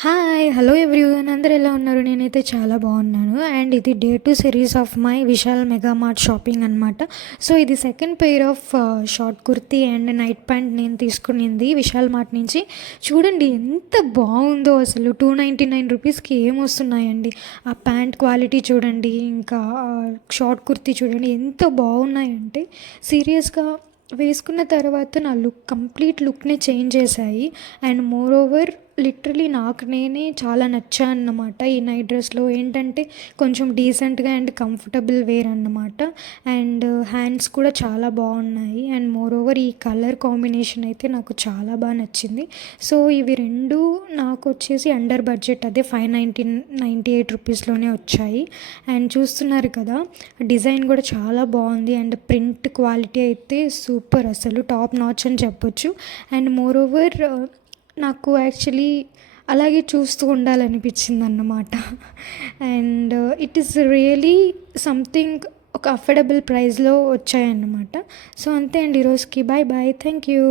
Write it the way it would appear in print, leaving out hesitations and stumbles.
Hi! Hello everyone అందరూ ఎలా ఉన్నారు? నేనైతే చాలా బాగున్నాను. అండ్ ఇది day 2 series of my Vishal mega mart shopping అనమాట. సో, ఇది second pair of short kurti and night pant నేను తీసుకునింది విశాల్ మార్ట్ నుంచి. చూడండి ఎంత బాగుందో అసలు. 299 రూపీస్కి ఏమొస్తున్నాయండి. ఆ ప్యాంట్ క్వాలిటీ చూడండి, ఇంకా షార్ట్ కుర్తీ చూడండి ఎంత బాగున్నాయంటే సీరియస్గా వేసుకున్న తర్వాత నా కంప్లీట్ లుక్‌నే చేంజ్ చేశాయి. అండ్ మోర్ ఓవర్ లిటరలీ నాకు నేనే చాలా నచ్చానన్నమాట ఈ నైట్ డ్రెస్‌లో. ఏంటంటే కొంచెం డీసెంట్‌గా అండ్ కంఫర్టబుల్ వేర్ అన్నమాట. అండ్ హ్యాండ్స్ కూడా చాలా బాగున్నాయి. అండ్ మోర్ ఓవర్ ఈ కలర్ కాంబినేషన్ అయితే నాకు చాలా బాగా నచ్చింది. సో, ఇవి 2 నాకొచ్చేసి అండర్ బడ్జెట్, అదే 598 రూపీస్‌లోనే వచ్చాయి. అండ్ చూస్తున్నారు కదా, డిజైన్ కూడా చాలా బాగుంది. అండ్ ప్రింట్ క్వాలిటీ అయితే సూపర్, అసలు టాప్ నాచ్ అని చెప్పొచ్చు. అండ్ మోర్ ఓవర్ నాకు యాక్చువల్లీ అలాగే చూస్తూ ఉండాలనిపించిందన్నమాట. And it is really something, ఒక అఫోర్డబుల్ ప్రైస్లో వచ్చాయన్నమాట. సో అంతే అండి ఈరోజుకి. Bye bye, thank you.